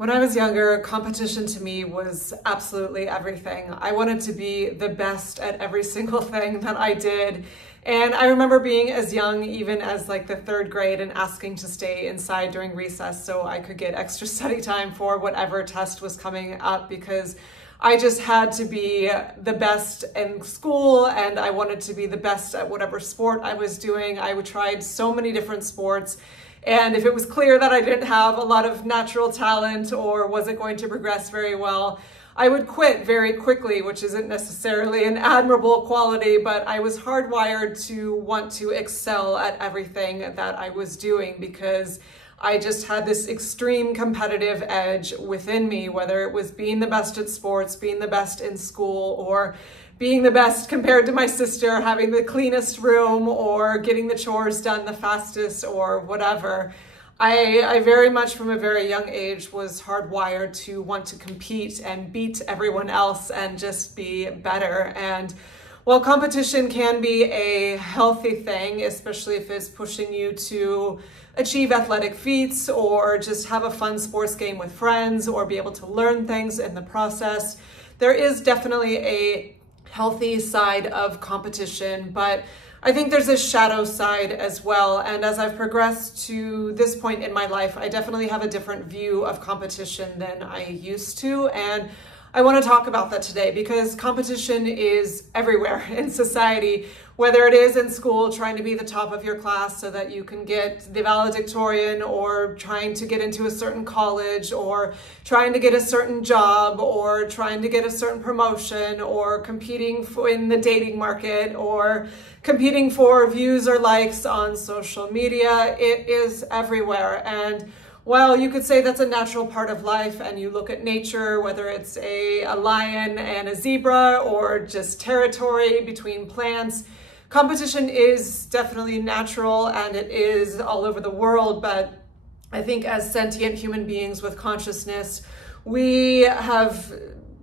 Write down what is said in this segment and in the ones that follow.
When I was younger, competition to me was absolutely everything. I wanted to be the best at every single thing that I did. And I remember being as young, even as like the third grade, and asking to stay inside during recess so I could get extra study time for whatever test was coming up, because I just had to be the best in school and I wanted to be the best at whatever sport I was doing. I tried so many different sports. And if it was clear that I didn't have a lot of natural talent or wasn't going to progress very well, I would quit very quickly, which isn't necessarily an admirable quality, but I was hardwired to want to excel at everything that I was doing because I just had this extreme competitive edge within me, whether it was being the best at sports, being the best in school, or being the best compared to my sister, having the cleanest room, or getting the chores done the fastest, or whatever. I very much from a very young age was hardwired to want to compete and beat everyone else and just be better. And while competition can be a healthy thing, especially if it's pushing you to achieve athletic feats or just have a fun sports game with friends or be able to learn things in the process, there is definitely a healthy side of competition, but I think there's a shadow side as well. And as I've progressed to this point in my life, I definitely have a different view of competition than I used to. And I want to talk about that today because competition is everywhere in society, whether it is in school, trying to be the top of your class so that you can get the valedictorian, or trying to get into a certain college, or trying to get a certain job, or trying to get a certain promotion, or competing in the dating market, or competing for views or likes on social media. It is everywhere. And while you could say that's a natural part of life, and you look at nature, whether it's a lion and a zebra or just territory between plants, competition is definitely natural and it is all over the world. But I think as sentient human beings with consciousness, we have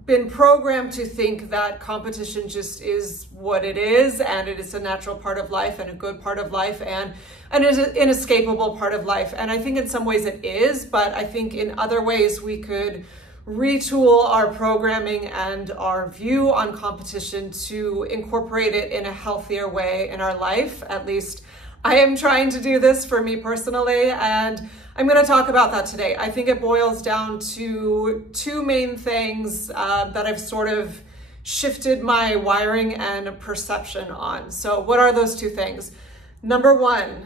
been programmed to think that competition just is what it is, and it is a natural part of life and a good part of life and an inescapable part of life. And I think in some ways it is, but I think in other ways we could retool our programming and our view on competition to incorporate it in a healthier way in our life. At least I am trying to do this for me personally, and I'm going to talk about that today. I think it boils down to two main things that I've sort of shifted my wiring and perception on. So what are those two things? Number one,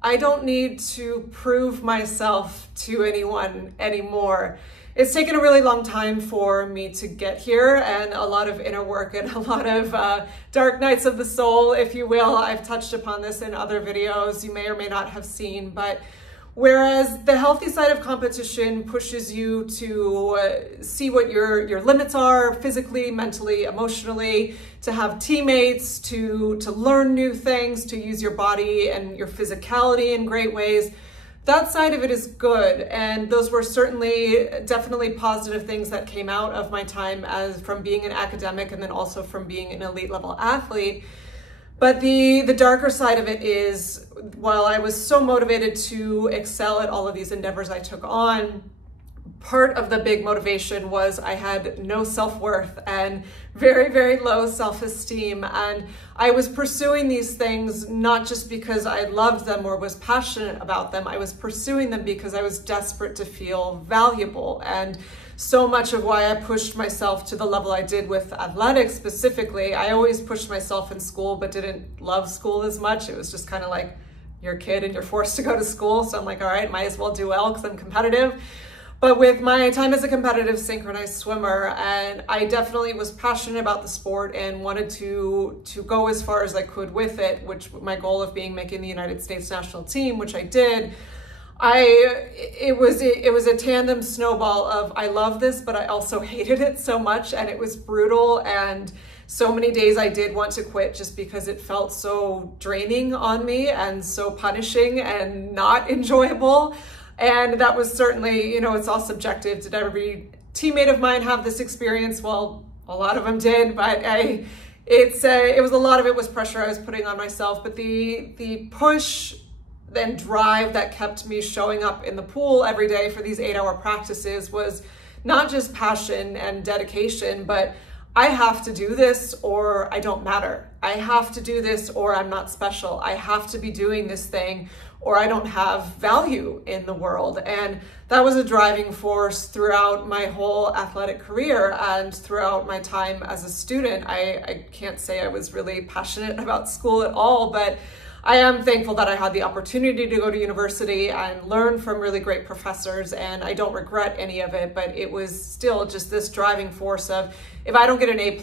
I don't need to prove myself to anyone anymore. It's taken a really long time for me to get here, and a lot of inner work and a lot of dark nights of the soul, if you will. I've touched upon this in other videos you may or may not have seen, but whereas the healthy side of competition pushes you to see what your limits are physically, mentally, emotionally, to have teammates, to learn new things, to use your body and your physicality in great ways, that side of it is good. And those were certainly definitely positive things that came out of my time as from being an academic and then also from being an elite level athlete. But the darker side of it is, while I was so motivated to excel at all of these endeavors I took on, part of the big motivation was I had no self-worth and very, very low self-esteem. And I was pursuing these things not just because I loved them or was passionate about them. I was pursuing them because I was desperate to feel valuable. And so much of why I pushed myself to the level I did with athletics specifically, I always pushed myself in school but didn't love school as much. It was just kind of like, you're a kid and you're forced to go to school. So I'm like, all right, might as well do well because I'm competitive. But with my time as a competitive synchronized swimmer, and I definitely was passionate about the sport and wanted to go as far as I could with it, which my goal of being making the United States national team, which I did. It was a tandem snowball of I love this, but I also hated it so much, and it was brutal. And so many days I did want to quit just because it felt so draining on me and so punishing and not enjoyable. And that was certainly, you know, it's all subjective. Did every teammate of mine have this experience? Well, a lot of them did, but it was a lot of it was pressure I was putting on myself. But the push and drive that kept me showing up in the pool every day for these 8-hour practices was not just passion and dedication, but I have to do this or I don't matter. I have to do this or I'm not special. I have to be doing this thing or I don't have value in the world. And that was a driving force throughout my whole athletic career and throughout my time as a student. I can't say I was really passionate about school at all, but I am thankful that I had the opportunity to go to university and learn from really great professors, and I don't regret any of it, but it was still just this driving force of, if I don't get an A+,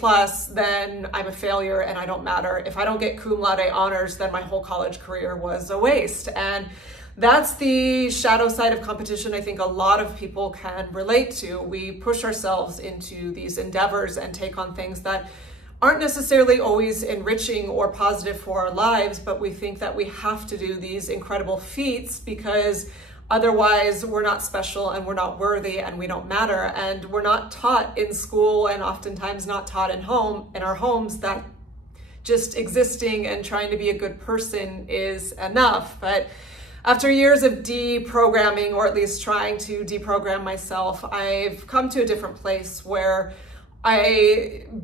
then I'm a failure and I don't matter. If I don't get cum laude honors, then my whole college career was a waste. And that's the shadow side of competition I think a lot of people can relate to. We push ourselves into these endeavors and take on things that aren't necessarily always enriching or positive for our lives, but we think that we have to do these incredible feats because otherwise we're not special and we're not worthy and we don't matter. And we're not taught in school and oftentimes not taught in our homes that just existing and trying to be a good person is enough. But after years of deprogramming, or at least trying to deprogram myself, I've come to a different place where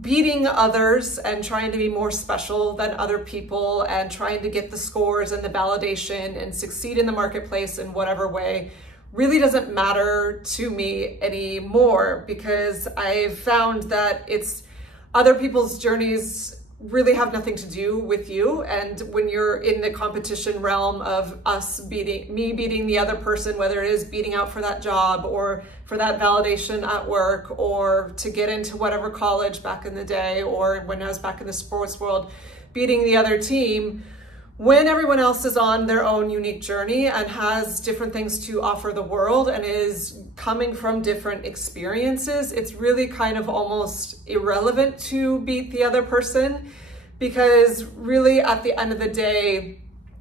beating others and trying to be more special than other people and trying to get the scores and the validation and succeed in the marketplace in whatever way really doesn't matter to me anymore, because I've found that it's other people's journeys really have nothing to do with you. And when you're in the competition realm of me beating the other person, whether it is beating out for that job or for that validation at work or to get into whatever college back in the day, or when I was back in the sports world, beating the other team, when everyone else is on their own unique journey and has different things to offer the world and is coming from different experiences, it's really kind of almost irrelevant to beat the other person, because really at the end of the day,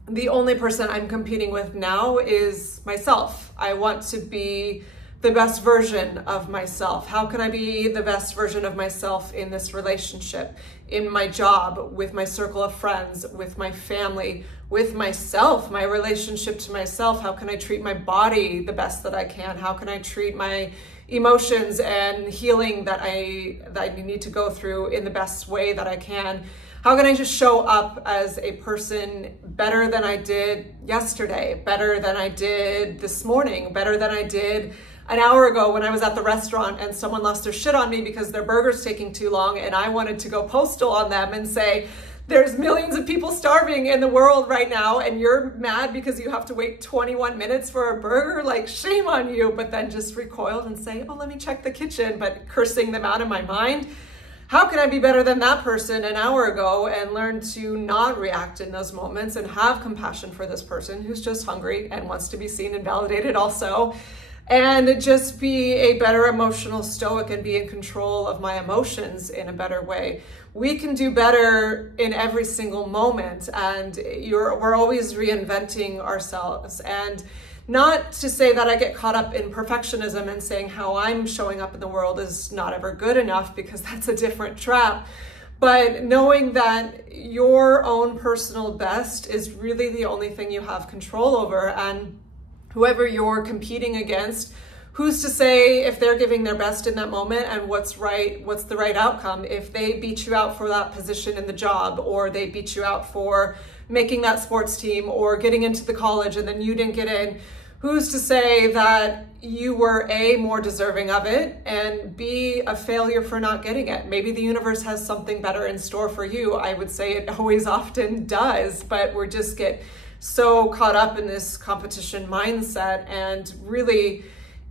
the only person I'm competing with now is myself. I want to be the best version of myself. How can I be the best version of myself in this relationship, in my job, with my circle of friends, with my family, with myself, my relationship to myself? How can I treat my body the best that I can? How can I treat my emotions and healing that I need to go through in the best way that I can? How can I just show up as a person better than I did yesterday, better than I did this morning, better than I did an hour ago when I was at the restaurant and someone lost their shit on me because their burger's taking too long and I wanted to go postal on them and say, there's millions of people starving in the world right now and you're mad because you have to wait 21 minutes for a burger? Like, shame on you. But then just recoiled and say, oh, let me check the kitchen, but cursing them out in my mind. How can I be better than that person an hour ago and learn to not react in those moments and have compassion for this person who's just hungry and wants to be seen and validated also? And just be a better emotional stoic and be in control of my emotions in a better way. We can do better in every single moment, and we're always reinventing ourselves. And not to say that I get caught up in perfectionism and saying how I'm showing up in the world is not ever good enough, because that's a different trap. But knowing that your own personal best is really the only thing you have control over, and whoever you're competing against, who's to say if they're giving their best in that moment and what's the right outcome? If they beat you out for that position in the job, or they beat you out for making that sports team or getting into the college and then you didn't get in, who's to say that you were A, more deserving of it, and B, a failure for not getting it? Maybe the universe has something better in store for you. I would say it always often does, but we just get so caught up in this competition mindset, and really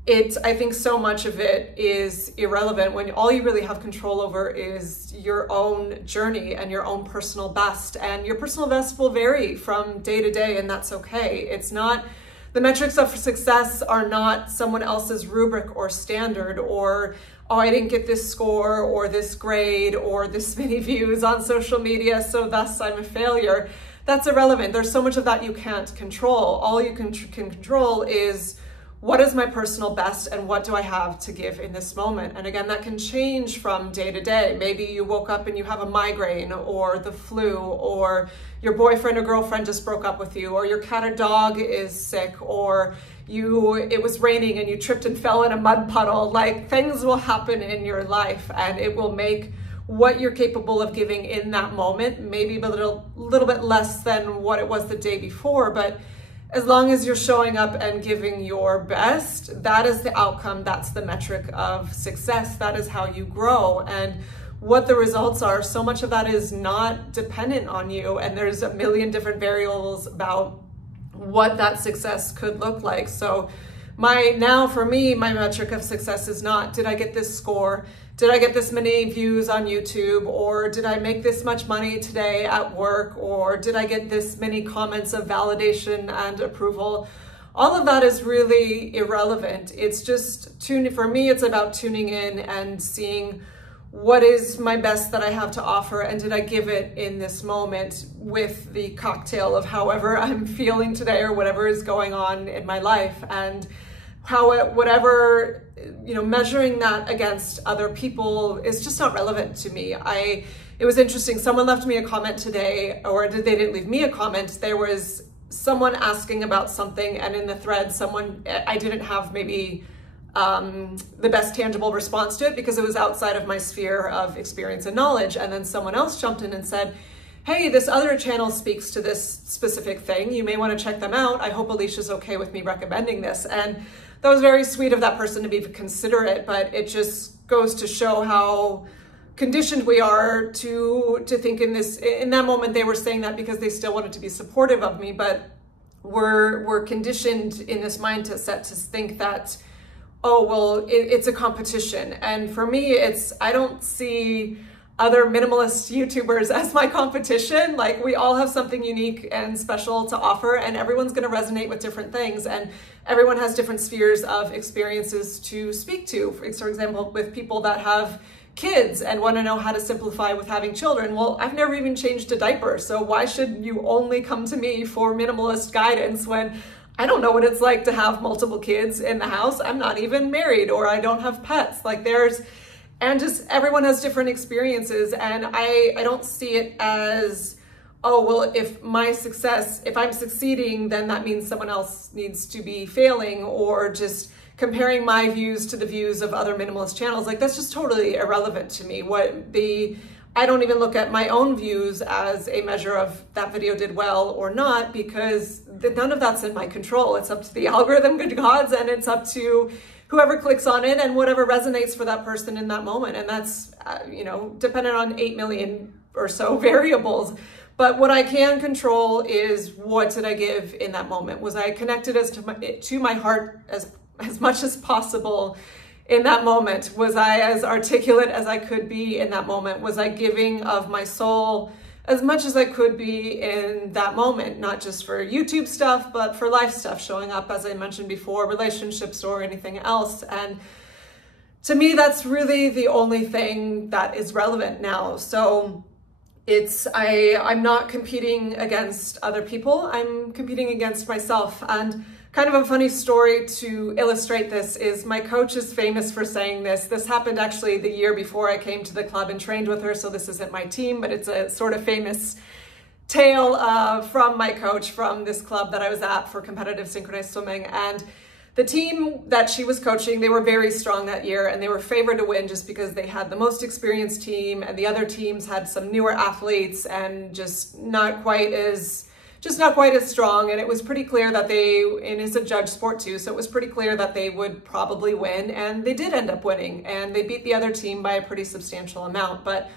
I think so much of it is irrelevant when all you really have control over is your own journey and your own personal best. And your personal best will vary from day to day, and that's okay. It's not, the metrics of success are not someone else's rubric or standard, or, oh, I didn't get this score or this grade or this many views on social media, so thus I'm a failure. That's irrelevant. There's so much of that you can't control. All you can control is what is my personal best and what do I have to give in this moment? And again, that can change from day to day. Maybe you woke up and you have a migraine or the flu, or your boyfriend or girlfriend just broke up with you, or your cat or dog is sick, or it was raining and you tripped and fell in a mud puddle. Like, things will happen in your life and it will make what you're capable of giving in that moment maybe a little bit less than what it was the day before. But as long as you're showing up and giving your best, that is the outcome. That's the metric of success. That is how you grow. And what the results are, so much of that is not dependent on you. And there's a million different variables about what that success could look like. So for me, my metric of success is not, did I get this score? Did I get this many views on YouTube? Or did I make this much money today at work? Or did I get this many comments of validation and approval? All of that is really irrelevant. It's just for me, it's about tuning in and seeing what is my best that I have to offer, and did I give it in this moment with the cocktail of however I'm feeling today or whatever is going on in my life. And measuring that against other people is just not relevant to me. It was interesting, someone left me a comment today, or they didn't leave me a comment. There was someone asking about something, and in the thread, I didn't have maybe the best tangible response to it because it was outside of my sphere of experience and knowledge. And then someone else jumped in and said, hey, this other channel speaks to this specific thing. You may want to check them out. I hope Alicia's okay with me recommending this. And that was very sweet of that person to be considerate, but it just goes to show how conditioned we are to think in that moment. They were saying that because they still wanted to be supportive of me, but we're conditioned in this mindset to think that, oh, well, it's a competition. And for me, I don't see other minimalist YouTubers as my competition. Like, we all have something unique and special to offer, and everyone's going to resonate with different things, and everyone has different spheres of experiences to speak to. For example, with people that have kids and want to know how to simplify with having children. Well, I've never even changed a diaper, so why should you only come to me for minimalist guidance when I don't know what it's like to have multiple kids in the house? I'm not even married, or I don't have pets. Just everyone has different experiences, and I don't see it as, oh, well, if I'm succeeding, then that means someone else needs to be failing, or just comparing my views to the views of other minimalist channels. Like, that's just totally irrelevant to me. I don't even look at my own views as a measure of that video did well or not, because none of that's in my control. It's up to the algorithm, good gods, and it's up to whoever clicks on it and whatever resonates for that person in that moment. And that's, dependent on 8 million or so variables. But what I can control is, what did I give in that moment? Was I connected to my heart as much as possible in that moment? Was I as articulate as I could be in that moment? Was I giving of my soul as much as I could be in that moment? Not just for YouTube stuff, but for life stuff, showing up, as I mentioned before, relationships or anything else. And to me, that's really the only thing that is relevant now. So I'm not competing against other people. I'm competing against myself. And kind of a funny story to illustrate this is, my coach is famous for saying this. This happened actually the year before I came to the club and trained with her, so this isn't my team, but it's a sort of famous tale from my coach from this club that I was at for competitive synchronized swimming. And the team that she was coaching, they were very strong that year, and they were favored to win just because they had the most experienced team, and the other teams had some newer athletes and just not quite as strong. And it was pretty clear that and it's a judge sport too, so it was pretty clear that they would probably win, and they did end up winning, and they beat the other team by a pretty substantial amount. But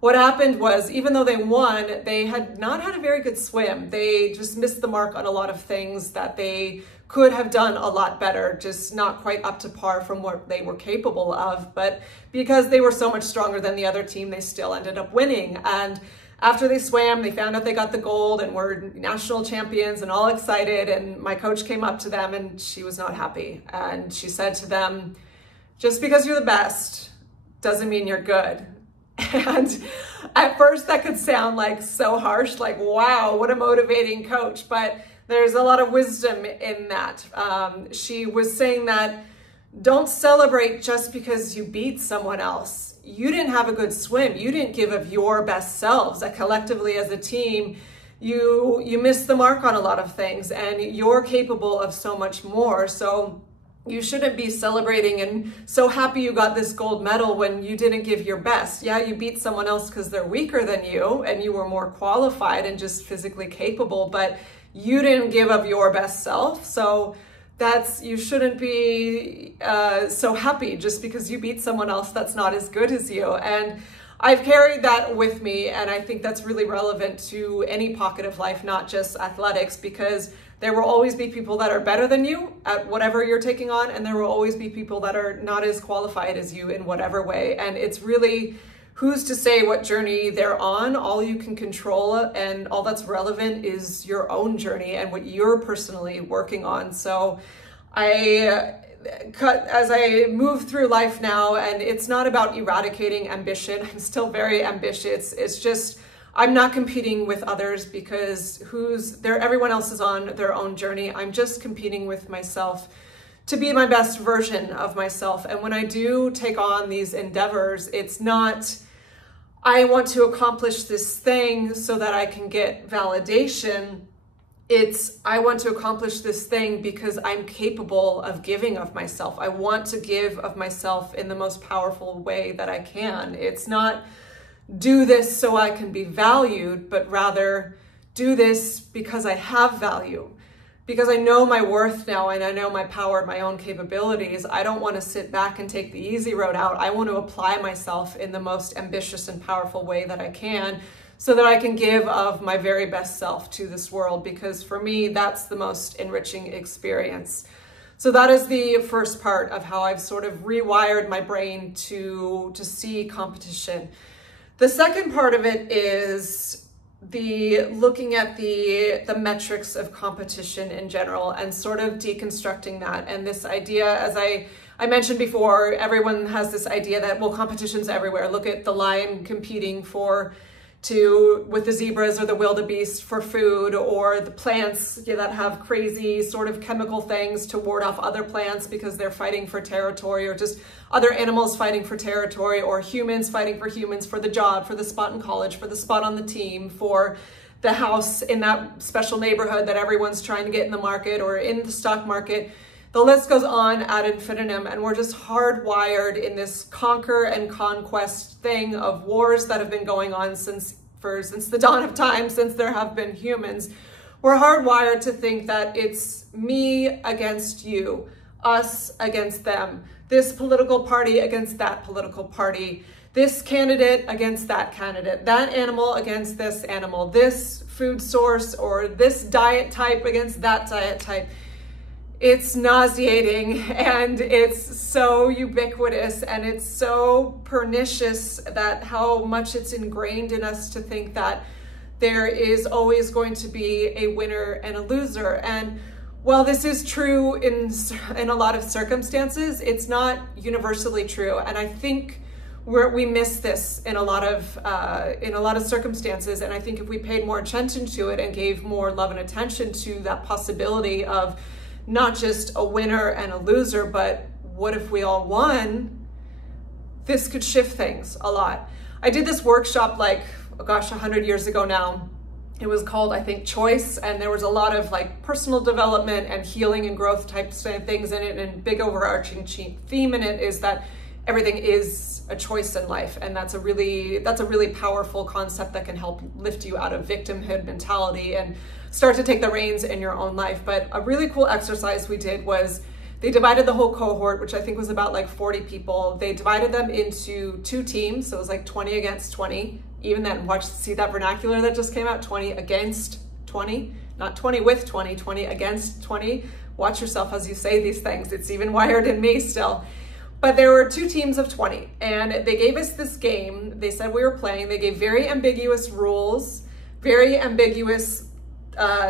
what happened was, even though they won, they had not had a very good swim. They just missed the mark on a lot of things that they could have done a lot better, just not quite up to par from what they were capable of. But because they were so much stronger than the other team, they still ended up winning. And after they swam, they found out they got the gold and were national champions and all excited. And my coach came up to them and she was not happy. And she said to them, just because you're the best doesn't mean you're good. And at first that could sound like so harsh, like, wow, what a motivating coach. But there's a lot of wisdom in that. She was saying that don't celebrate just because you beat someone else. You didn't have a good swim. You didn't give of your best selves. Collectively as a team, you missed the mark on a lot of things, and you're capable of so much more. So you shouldn't be celebrating and so happy you got this gold medal when you didn't give your best. Yeah, you beat someone else because they're weaker than you and you were more qualified and just physically capable, but you didn't give of your best self. So you shouldn't be so happy just because you beat someone else that's not as good as you. And I've carried that with me, and I think that's really relevant to any pocket of life, not just athletics, because there will always be people that are better than you at whatever you're taking on, and there will always be people that are not as qualified as you in whatever way. And it's really who's to say what journey they're on. All you can control and all that's relevant is your own journey and what you're personally working on. So as I move through life now, and it's not about eradicating ambition. I'm still very ambitious. It's just, I'm not competing with others because everyone else is on their own journey. I'm just competing with myself to be my best version of myself. And when I do take on these endeavors, it's not, I want to accomplish this thing so that I can get validation. It's, I want to accomplish this thing because I'm capable of giving of myself. I want to give of myself in the most powerful way that I can. It's not do this so I can be valued, but rather do this because I have value. Because I know my worth now and I know my power and my own capabilities. I don't want to sit back and take the easy road out. I want to apply myself in the most ambitious and powerful way that I can, so that I can give of my very best self to this world, because for me, that's the most enriching experience. So that is the first part of how I've sort of rewired my brain to see competition. The second part of it is looking at the metrics of competition in general and sort of deconstructing that. And this idea, as I mentioned before, everyone has this idea that, well, competition's everywhere. Look at the lion competing with the zebras or the wildebeest for food, or the plants that have crazy sort of chemical things to ward off other plants because they're fighting for territory, or just other animals fighting for territory, or humans fighting for humans for the job, for the spot in college, for the spot on the team, for the house in that special neighborhood that everyone's trying to get in the market or in the stock market. The list goes on ad infinitum, and we're just hardwired in this conquer and conquest thing of wars that have been going on since the dawn of time, since there have been humans. We're hardwired to think that it's me against you, us against them, this political party against that political party, this candidate against that candidate, that animal against this animal, this food source or this diet type against that diet type. It's nauseating, and it's so ubiquitous, and it's so pernicious that how much it's ingrained in us to think that there is always going to be a winner and a loser. And while this is true in a lot of circumstances, it's not universally true. And I think we miss this in a lot of circumstances. And I think if we paid more attention to it and gave more love and attention to that possibility of not just a winner and a loser, but what if we all won? This could shift things a lot. I did this workshop 100 years ago now. It was called, I think, Choice, and there was a lot of personal development and healing and growth types of things in it, and big overarching theme in it is that everything is a choice in life, and that's a really powerful concept that can help lift you out of victimhood mentality and start to take the reins in your own life. But a really cool exercise we did was they divided the whole cohort, which I think was about 40 people. They divided them into 2 teams, so it was 20 against 20. Even then, see that vernacular that just came out, 20 against 20, not 20 with 20, 20 against 20. Watch yourself as you say these things. It's even wired in me still. But there were 2 teams of 20, and they gave us this game. They said we were playing. They gave very ambiguous rules, very ambiguous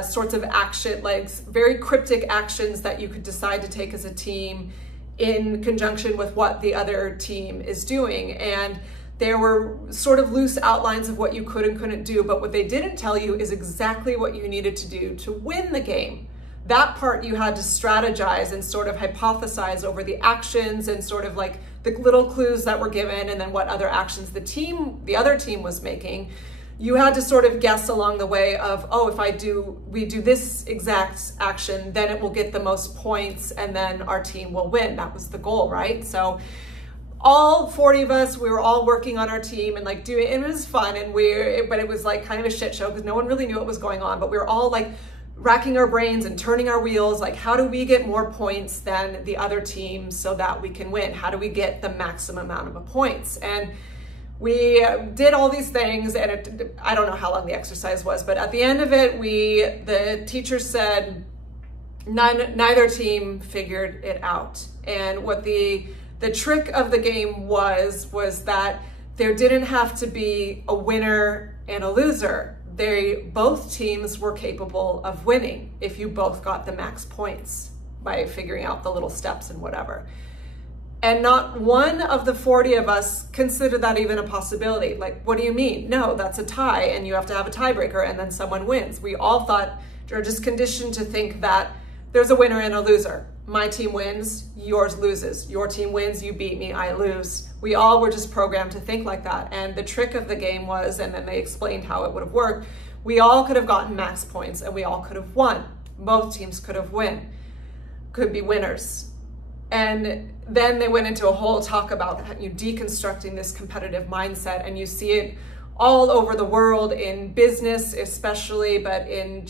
sorts of action, very cryptic actions that you could decide to take as a team in conjunction with what the other team is doing. And There were sort of loose outlines of what you could and couldn't do, but what they didn't tell you is exactly what you needed to do to win the game. That part you had to strategize and sort of hypothesize over the actions and sort of like the little clues that were given, and then what other actions the other team was making. You had to sort of guess along the way of, oh, if we do this exact action, then it will get the most points and then our team will win. That was the goal, right? So all 40 of us, we were all working on our team and like doing, it was fun, but it was like kind of a shit show because no one really knew what was going on, but we were all like racking our brains and turning our wheels, like how do we get more points than the other team so that we can win? How do we get the maximum amount of points? And we did all these things, and I don't know how long the exercise was, but at the end of it, the teacher said neither team figured it out. And what the trick of the game was that there didn't have to be a winner and a loser. Both teams were capable of winning if you both got the max points by figuring out the little steps and whatever. And not one of the 40 of us considered that even a possibility. Like, what do you mean? No, that's a tie and you have to have a tiebreaker and then someone wins. We all thought, or just conditioned to think that there's a winner and a loser. My team wins, yours loses. Your team wins, you beat me, I lose. We all were just programmed to think like that. And the trick of the game was, and then they explained how it would have worked, we all could have gotten max points and we all could have won. Both teams could be winners. And then they went into a whole talk about you deconstructing this competitive mindset, and you see it all over the world in business especially, but in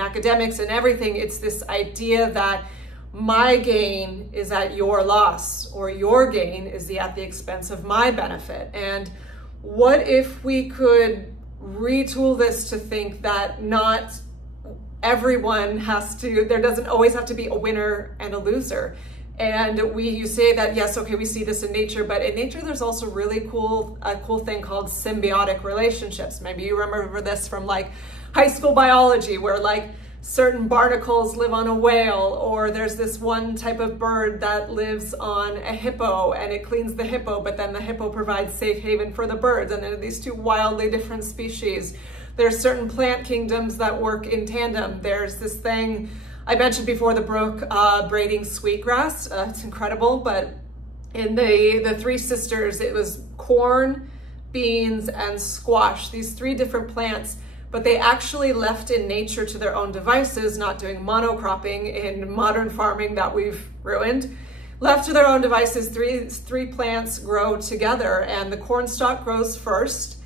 academics and everything. It's this idea that my gain is at your loss, or your gain is at the expense of my benefit. And what if we could retool this to think that not everyone there doesn't always have to be a winner and a loser. And you say that, yes, okay, we see this in nature, but in nature there's also a cool thing called symbiotic relationships. Maybe you remember this from like high school biology, where like certain barnacles live on a whale, or there's this one type of bird that lives on a hippo and it cleans the hippo, but then the hippo provides safe haven for the birds. And then these two wildly different species. There's certain plant kingdoms that work in tandem. There's this thing I mentioned before, the brook braiding sweetgrass. It's incredible, but in the Three Sisters, it was corn, beans, and squash, these three different plants, but they actually left in nature to their own devices, not doing monocropping in modern farming that we've ruined. Left to their own devices, three plants grow together, and the corn stalk grows first,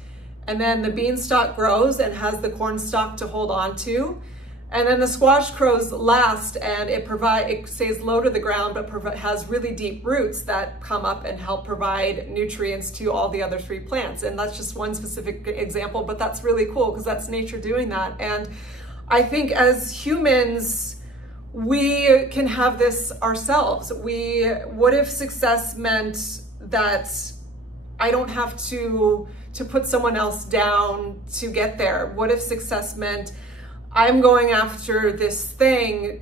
and then the bean stalk grows and has the corn stalk to hold on to. And then the squash grows last, and it stays low to the ground, but has really deep roots that come up and help provide nutrients to all the other three plants. And that's just one specific example, but that's really cool because that's nature doing that. And I think as humans, we can have this ourselves. What if success meant that I don't have to put someone else down to get there? What if success meant I'm going after this thing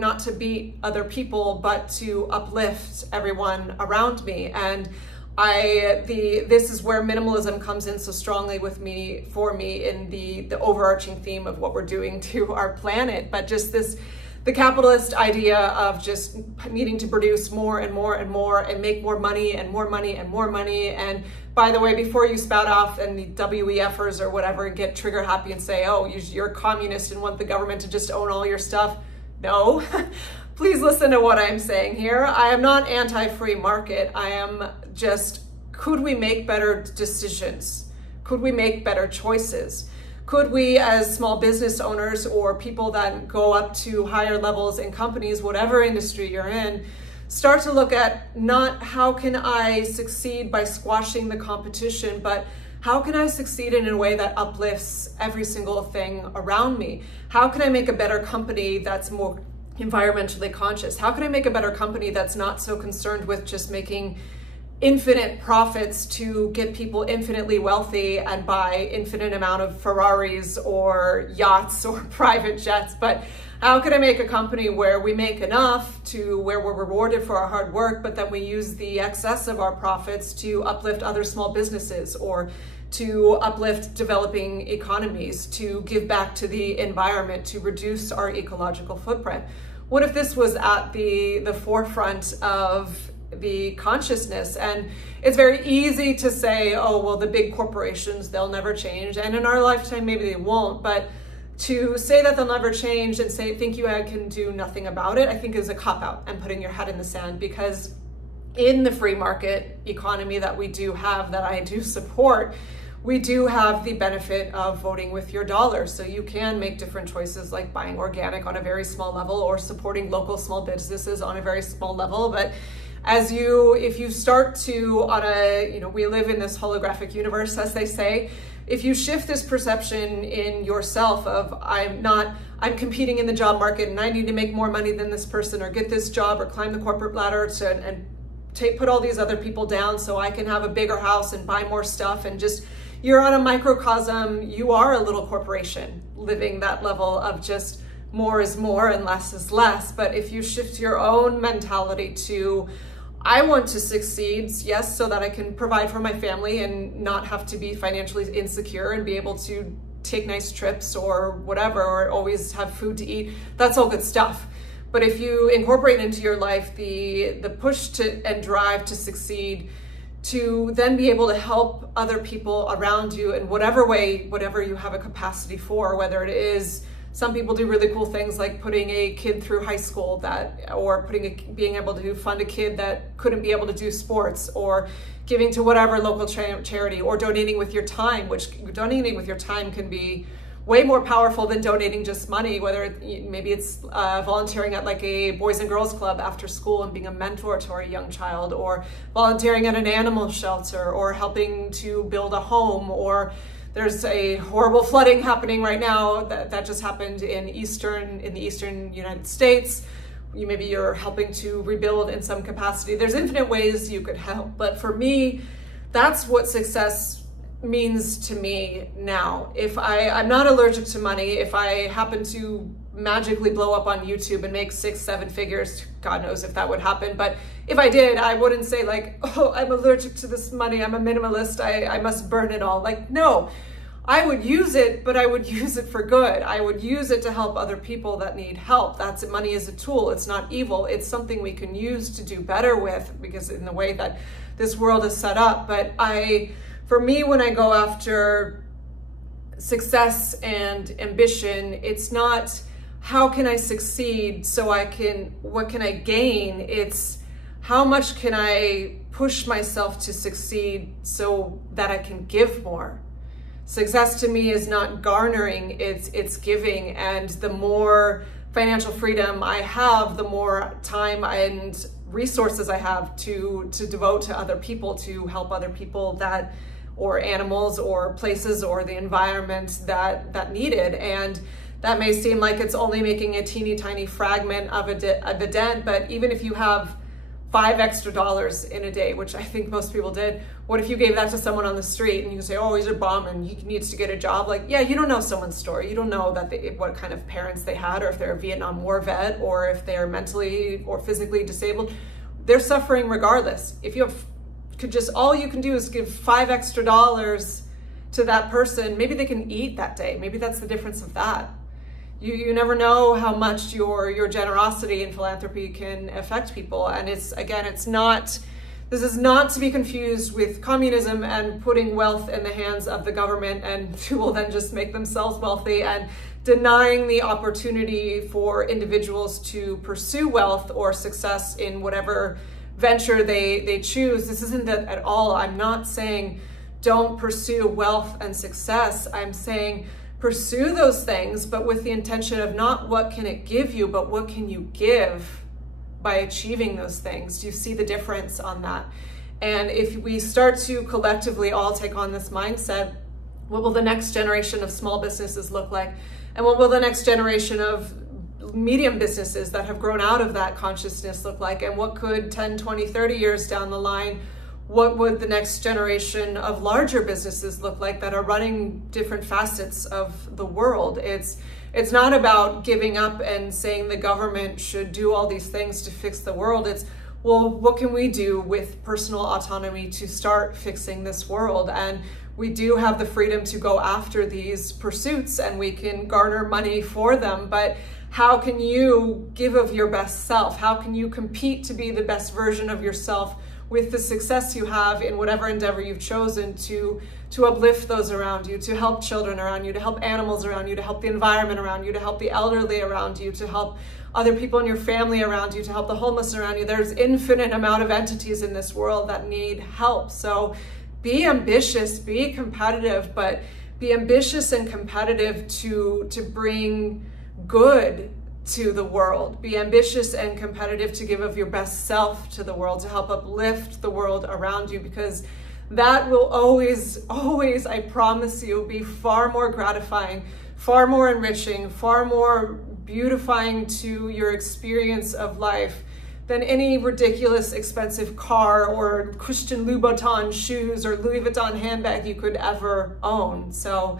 not to beat other people, but to uplift everyone around me? And this is where minimalism comes in so strongly for me in the overarching theme of what we're doing to our planet. But just the capitalist idea of just needing to produce more and more and more and make more money and more money and more money. And by the way, before you spout off and the WEFers or whatever and get trigger happy and say, oh, you're a communist and want the government to just own all your stuff. No, please listen to what I'm saying here. I am not anti-free market. I am just, could we make better decisions? Could we make better choices? Could we, as small business owners or people that go up to higher levels in companies, whatever industry you're in, start to look at not how can I succeed by squashing the competition, but how can I succeed in a way that uplifts every single thing around me? How can I make a better company that's more environmentally conscious? How can I make a better company that's not so concerned with just making infinite profits to get people infinitely wealthy and buy infinite amount of Ferraris or yachts or private jets, but how can I make a company where we make enough to where we're rewarded for our hard work, but then we use the excess of our profits to uplift other small businesses or to uplift developing economies, to give back to the environment, to reduce our ecological footprint? What if this was at the forefront of the consciousness? And it's very easy to say, oh, well, the big corporations, they'll never change. And in our lifetime, maybe they won't. But to say that they'll never change and think you can do nothing about it, I think is a cop-out and putting your head in the sand, because in the free market economy that we do have, that I do support, we do have the benefit of voting with your dollar. So you can make different choices, like buying organic on a very small level or supporting local small businesses on a very small level. But if you start to we live in this holographic universe, as they say, if you shift this perception in yourself of I'm competing in the job market and I need to make more money than this person or get this job or climb the corporate ladder put all these other people down so I can have a bigger house and buy more stuff, and just, you're on a microcosm, you are a little corporation living that level of just more is more and less is less. But if you shift your own mentality to, I want to succeed, yes, so that I can provide for my family and not have to be financially insecure and be able to take nice trips or whatever, or always have food to eat, that's all good stuff. But if you incorporate into your life the push and drive to succeed, to then be able to help other people around you in whatever way, whatever you have a capacity for, whether it is, some people do really cool things like putting a kid through high school or being able to fund a kid that couldn't be able to do sports, or giving to whatever local charity, or donating with your time, which donating with your time can be way more powerful than donating just money, maybe it's volunteering at like a Boys and Girls Club after school and being a mentor to a young child, or volunteering at an animal shelter, or helping to build a home, or there's a horrible flooding happening right now that just happened in the eastern United States. Maybe you're helping to rebuild in some capacity. There's infinite ways you could help, but for me, that's what success means to me now. If I'm not allergic to money, if I happen to magically blow up on YouTube and make 6-7 figures, God knows if that would happen, but if I did, I wouldn't say like, oh, I'm allergic to this money, I'm a minimalist, I must burn it all. Like, no, I would use it, but I would use it for good. I would use it to help other people that need help. That's it. Money is a tool. It's not evil. It's something we can use to do better with, because in the way that this world is set up. But for me, when I go after success and ambition, it's not how can I succeed what can I gain? It's how much can I push myself to succeed so that I can give more. Success to me is not garnering, it's giving. And the more financial freedom I have, the more time and resources I have to devote to other people, to help other people or animals or places or the environment that need it. And that may seem like it's only making a teeny tiny fragment of a dent, but even if you have $5 extra in a day, which I think most people did, what if you gave that to someone on the street and you can say, oh, he's a bum and he needs to get a job? Like, yeah, you don't know someone's story. You don't know what kind of parents they had, or if they're a Vietnam War vet, or if they're mentally or physically disabled. They're suffering regardless. If you all you can do is give $5 extra to that person, maybe they can eat that day. Maybe that's the difference of that. You never know how much your generosity and philanthropy can affect people. And this is not to be confused with communism and putting wealth in the hands of the government, and who will then just make themselves wealthy, and denying the opportunity for individuals to pursue wealth or success in whatever venture they choose. This isn't that at all. I'm not saying don't pursue wealth and success. I'm saying pursue those things, but with the intention of not what can it give you, but what can you give by achieving those things. Do you see the difference on that? And if we start to collectively all take on this mindset, what will the next generation of small businesses look like? And what will the next generation of medium businesses that have grown out of that consciousness look like? And what could 10, 20, 30 years down the line, what would the next generation of larger businesses look like that are running different facets of the world? It's not about giving up and saying the government should do all these things to fix the world. It's, well, what can we do with personal autonomy to start fixing this world? And we do have the freedom to go after these pursuits and we can garner money for them, but how can you give of your best self? How can you compete to be the best version of yourself with the success you have in whatever endeavor you've chosen to uplift those around you, to help children around you, to help animals around you, to help the environment around you, to help the elderly around you, to help other people in your family around you, to help the homeless around you? There's infinite amount of entities in this world that need help. So be ambitious, be competitive, but be ambitious and competitive to bring good to the world. Be ambitious and competitive to give of your best self to the world, to help uplift the world around you, because that will always, I promise you, be far more gratifying, far more enriching, far more beautifying to your experience of life than any ridiculous expensive car or Christian Louboutin shoes or Louis Vuitton handbag you could ever own. So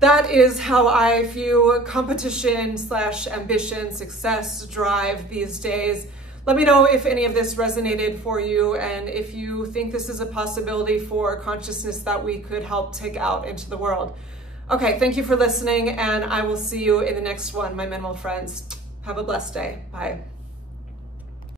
that is how I view competition / ambition, success, drive these days. Let me know if any of this resonated for you and if you think this is a possibility for consciousness that we could help take out into the world. Okay, thank you for listening, and I will see you in the next one, my minimal friends. Have a blessed day. Bye.